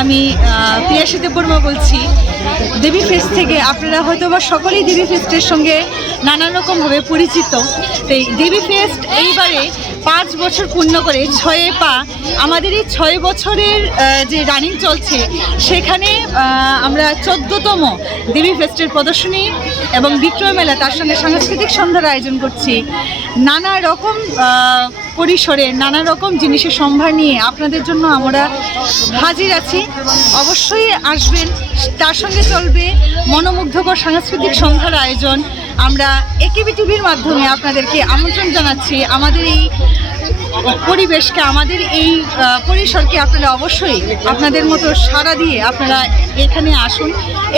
আমি পিয়াসী দেববর্মা বলছি দেবী ফেস্ট থেকে। আপনারা হয়তো বা সকলেই দেবী ফেস্টের সঙ্গে নানান রকমভাবে পরিচিত। তো এই দেবী ফেস্ট এইবারে 5 বছর পূর্ণ করে 6 পা আমাদের এই 6 বছরের যে রানিং চলছে সেখানে আমরা 14তম দেবী ফেস্টের প্রদর্শনী এবং বিক্রয় মেলা, তার সঙ্গে সাংস্কৃতিক সন্ধ্যার আয়োজন করছি। নানা রকম পরিসরে নানা রকম জিনিসের সম্ভার নিয়ে আপনাদের জন্য আমরা হাজির আছি। অবশ্যই আসবেন। তার সঙ্গে চলবে মনোমুগ্ধকর সাংস্কৃতিক সন্ধ্যার আয়োজন। আমরা একেবি টিভির মাধ্যমে আপনাদেরকে আমন্ত্রণ জানাচ্ছি আমাদের এই পরিবেশকে, আমাদের এই পরিসরকে আপনারা অবশ্যই আপনাদের মতো সাড়া দিয়ে আপনারা এখানে আসুন।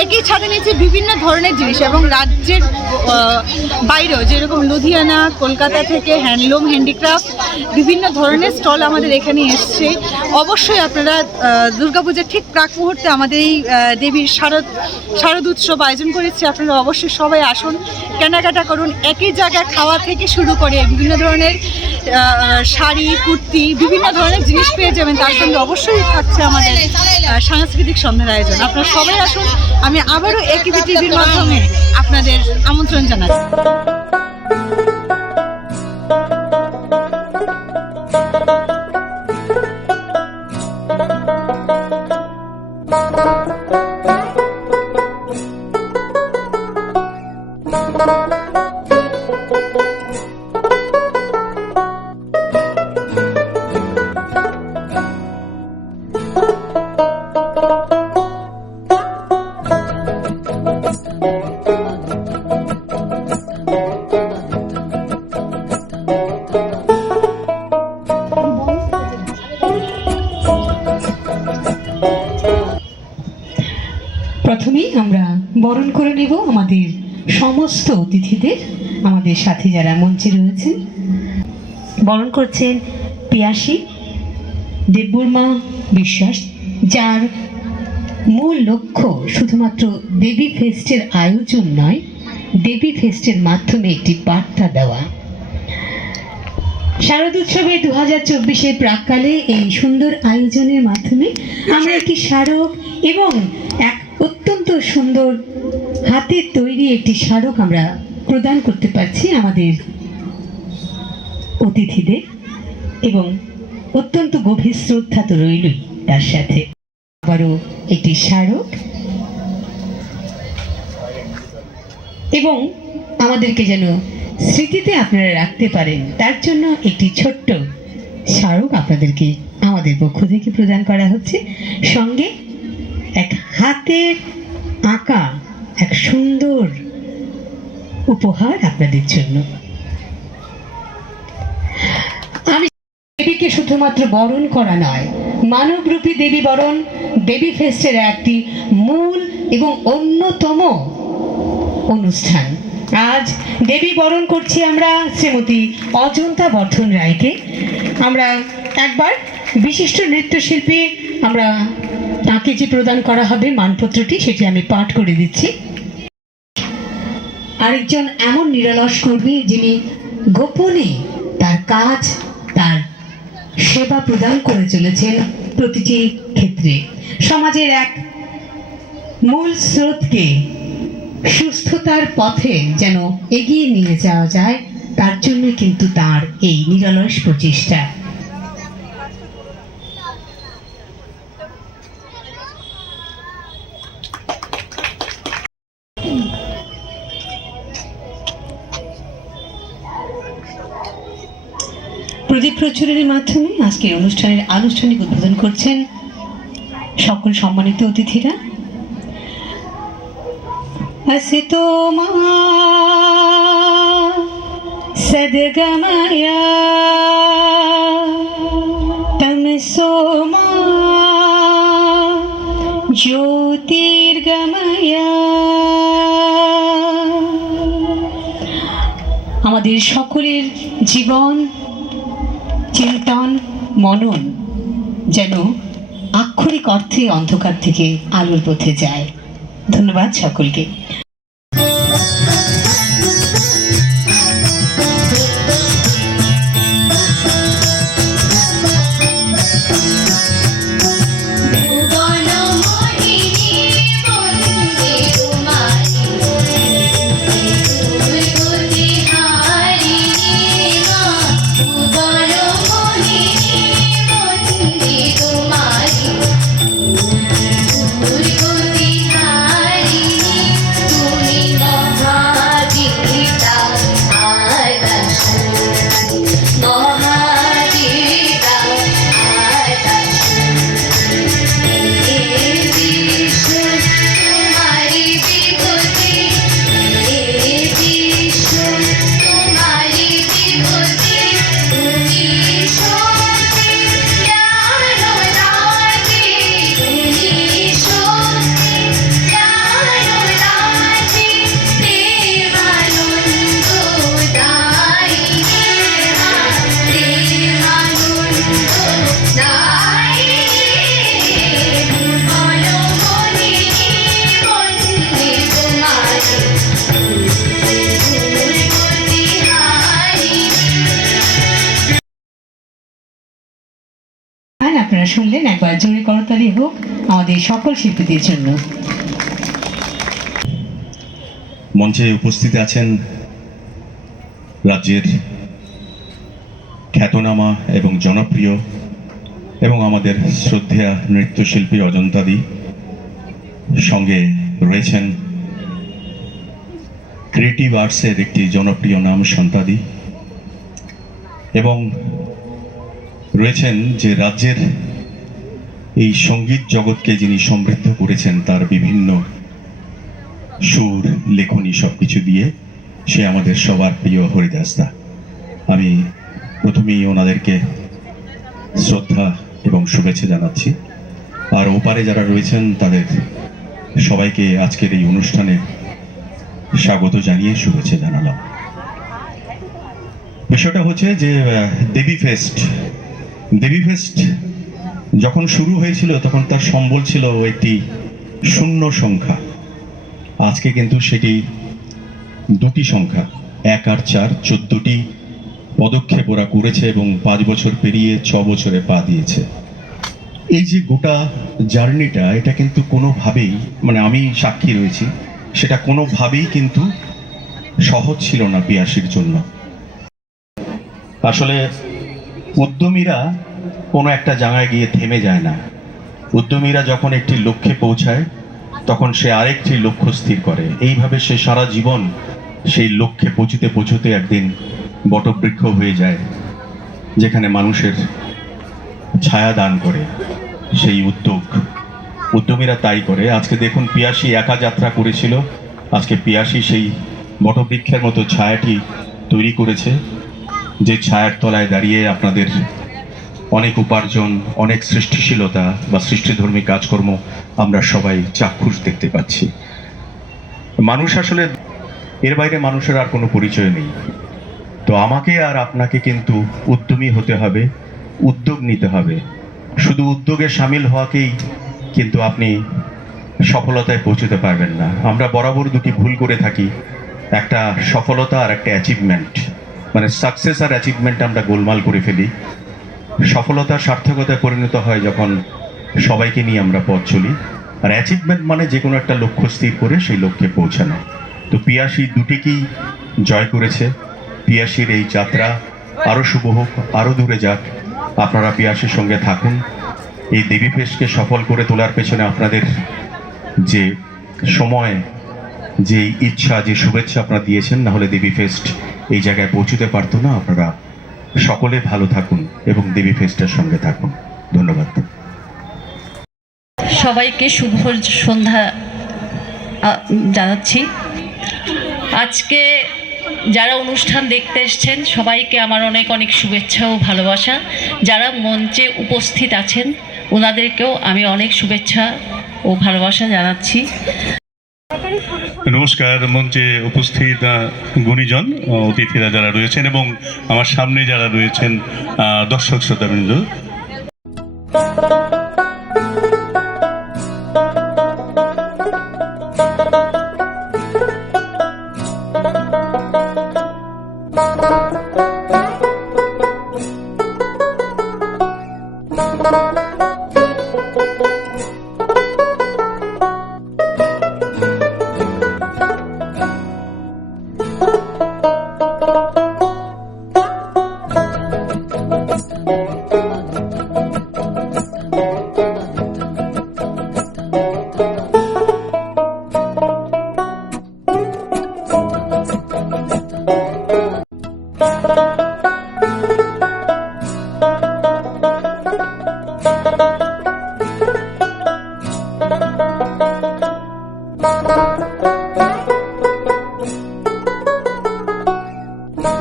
একই ছাদের নিচে বিভিন্ন ধরনের জিনিস এবং রাজ্যের বাইরেও, যেরকম লুধিয়ানা, কলকাতা থেকে হ্যান্ডলুম, হ্যান্ডিক্রাফট বিভিন্ন ধরনের স্টল আমাদের এখানে এসছে। অবশ্যই আপনারা দুর্গাপূজার ঠিক প্রাক মুহূর্তে আমাদের এই দেবীর শারদ উৎসব আয়োজন করেছি। আপনারা অবশ্যই সবাই আসুন, কেনাকাটা করুন। একই জায়গায় খাওয়া থেকে শুরু করে বিভিন্ন ধরনের শাড়ি, কুর্তি, বিভিন্ন ধরনের জিনিস পেয়ে যাবেন। তার সঙ্গে অবশ্যই থাকছে আমাদের সাংস্কৃতিক সন্ধ্যার আয়োজন। আপনারা সবাই আসুন। আমি আবারও একেবি টিভির মাধ্যমে আপনাদের আমন্ত্রণ জানাচ্ছি। প্রথমেই আমরা বরণ করে নেব আমাদের সমস্ত অতিথিদের। আমাদের সাথে যারা মঞ্চে রয়েছেন, বরণ করছেন পিয়াসী দেববর্মা বিশ্বাস, যার মূল লক্ষ্য শুধুমাত্র দেবী ফেস্টের আয়োজন নয়, দেবী ফেস্টের মাধ্যমে একটি বার্তা দেওয়া। শারদ উৎসবে 2024-এর প্রাককালে এই সুন্দর আয়োজনের মাধ্যমে আমরা একটি স্মারক এবং এক অত্যন্ত সুন্দর হাতের তৈরি একটি স্মারক আমরা প্রদান করতে পারছি আমাদের অতিথিদের, এবং অত্যন্ত গভীর শ্রদ্ধা তো রইলই তার সাথে। আবারও একটি স্মারক এবং আমাদেরকে যেন স্মৃতিতে আপনারা রাখতে পারেন তার জন্য একটি ছোট্ট স্মারক আপনাদেরকে আমাদের পক্ষ থেকে প্রদান করা হচ্ছে। সঙ্গে এক হাতের আঁকা এক সুন্দর উপহার আপনাদের জন্য। আমি দেবীকে শুধুমাত্র বরণ করা নয়, মানবরূপী দেবী বরণ দেবী ফেস্টের একটি মূল এবং অন্যতম অনুষ্ঠান। আজ দেবী বরণ করছি আমরা শ্রীমতী অজন্তা বর্ধন রায়কে। আমরা একবার বিশিষ্ট নৃত্যশিল্পী আমরা তাকে যে প্রদান করা হবে মানপত্রটি, সেটি আমি পাঠ করে দিচ্ছি। আরেকজন এমন নিরলস কর্মী যিনি গোপনে তার কাজ, তার সেবা প্রদান করে চলেছেন প্রতিটি ক্ষেত্রে। সমাজের এক মূল স্রোতকে সুস্থতার পথে যেন এগিয়ে নিয়ে যাওয়া যায়, তার জন্য কিন্তু তার এই নিরলস প্রচেষ্টা। প্রদীপ প্রচুরের মাধ্যমে আজকের অনুষ্ঠানের আনুষ্ঠানিক উদ্বোধন করছেন সকল সম্মানিত অতিথিরা। असतो मा सद्गमय तमसो मा ज्योतिर्गमय। আমাদের সকলের জীবন, চিন্তন, মনন যেন আক্ষরিক অর্থে অন্ধকার থেকে আলোর পথে যায়। ধন্যবাদ সকলকে। আপনারা শুনলেন, একবার জোরে করতালি হোক আমাদের সকল শিল্পীদের জন্য। মঞ্চে উপস্থিত আছেন রাজ্যের খ্যাতনামা এবং জনপ্রিয় এবং আমাদের শ্রদ্ধেয়া নৃত্যশিল্পী অজন্তাদি, সঙ্গে রয়েছেন ক্রিয়েটিভ আর্টসের একটি জনপ্রিয় নাম সন্তাদি, এবং রয়েছেন যে রাজ্যের এই সঙ্গীত জগৎকে যিনি সমৃদ্ধ করেছেন তার বিভিন্ন সুর, লেখনী সবকিছু দিয়ে, সে আমাদের সবার প্রিয় হরিদাস দা। আমি প্রথমেই ওনাদেরকে শ্রদ্ধা এবং শুভেচ্ছা জানাচ্ছি, আর ওপারে যারা রয়েছেন তাদের সবাইকে আজকের এই অনুষ্ঠানে স্বাগত জানিয়ে শুভেচ্ছা জানালাম। বিষয়টা হচ্ছে যে দেবী ফেস্ট যখন শুরু হয়েছিল তখন তার সম্বল ছিল একটি শূন্য সংখ্যা। আজকে কিন্তু সেটি দুটি সংখ্যা, 1 আর 4, 14টি পদক্ষেপ ওরা করেছে এবং 5 বছর পেরিয়ে 6 বছরে পা দিয়েছে। এই যে গোটা জার্নিটা, এটা কিন্তু কোনোভাবেই, মানে আমি সাক্ষী রয়েছি, সেটা কোনোভাবেই কিন্তু সহজ ছিল না পিয়াসীর জন্য। আসলে উদ্যমীরা কোনো একটা জায়গায় গিয়ে থেমে যায় না। উদ্যমীরা যখন একটি লক্ষ্যে পৌঁছায় তখন সে আরেকটি লক্ষ্য স্থির করে। এইভাবে সে সারা জীবন সেই লক্ষ্যে পৌঁছতে একদিন বটবৃক্ষ হয়ে যায়, যেখানে মানুষের ছায়া দান করে। সেই উদ্যমীরা তাই করে। আজকে দেখুন, পিয়াসী একা যাত্রা করেছিল, আজকে পিয়াসী সেই বটবৃক্ষের মতো ছায়াটি তৈরি করেছে, যে ছায়ার তলায় দাঁড়িয়ে আপনাদের অনেক উপার্জন, অনেক সৃষ্টিশীলতা বা সৃষ্টিধর্মী কাজকর্ম আমরা সবাই চাক্ষুষ দেখতে পাচ্ছি। মানুষ আসলে, এর বাইরে মানুষের আর কোনো পরিচয় নেই। তো আমাকে আর আপনাকে কিন্তু উদ্যমী হতে হবে, উদ্যোগ নিতে হবে। শুধু উদ্যোগে সামিল হওয়াকেই কিন্তু আপনি সফলতায় পৌঁছতে পারবেন না। আমরা বরাবর দুটি ভুল করে থাকি, একটা সফলতা আর একটা অ্যাচিভমেন্ট, মানে সাকসেস আর অ্যাচিভমেন্ট আমরা গোলমাল করে ফেলি। সফলতা সার্থকতায় পরিণত হয় যখন সবাইকে নিয়ে আমরা পথ চলি, আর অ্যাচিভমেন্ট মানে যে কোনো একটা লক্ষ্য স্থির করে সেই লক্ষ্যে পৌঁছানো। তো পিয়াসী দুটিকেই জয় করেছে। পিয়াসীর এই যাত্রা আরও শুভ হোক, আরও দূরে যাক। আপনারা পিয়াসীর সঙ্গে থাকুন। এই দেবী ফেস্টকে সফল করে তোলার পেছনে আপনাদের যে সময়, যে ইচ্ছা, যে শুভেচ্ছা আপনারা দিয়েছেন, না হলে দেবী ফেস্ট এই জায়গায় পৌঁছতে পারতো না। আপনারা সকলে ভালো থাকুন এবং দেবী ফেস্টের সঙ্গে থাকুন। ধন্যবাদ। সবাইকে শুভ সন্ধ্যা। জানাচ্ছি। আজকে যারা অনুষ্ঠান দেখতে এসছেন সবাইকে আমার অনেক অনেক শুভেচ্ছা ও ভালোবাসা। যারা মঞ্চে উপস্থিত আছেন ওনাদেরকেও আমি অনেক শুভেচ্ছা ও ভালোবাসা জানাচ্ছি। নমস্কার, মঞ্চে উপস্থিত গুণীজন অতিথিরা যারা রয়েছেন এবং আমার সামনে যারা রয়েছেন দর্শক শ্রোতাবৃন্দ,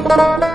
Thank you.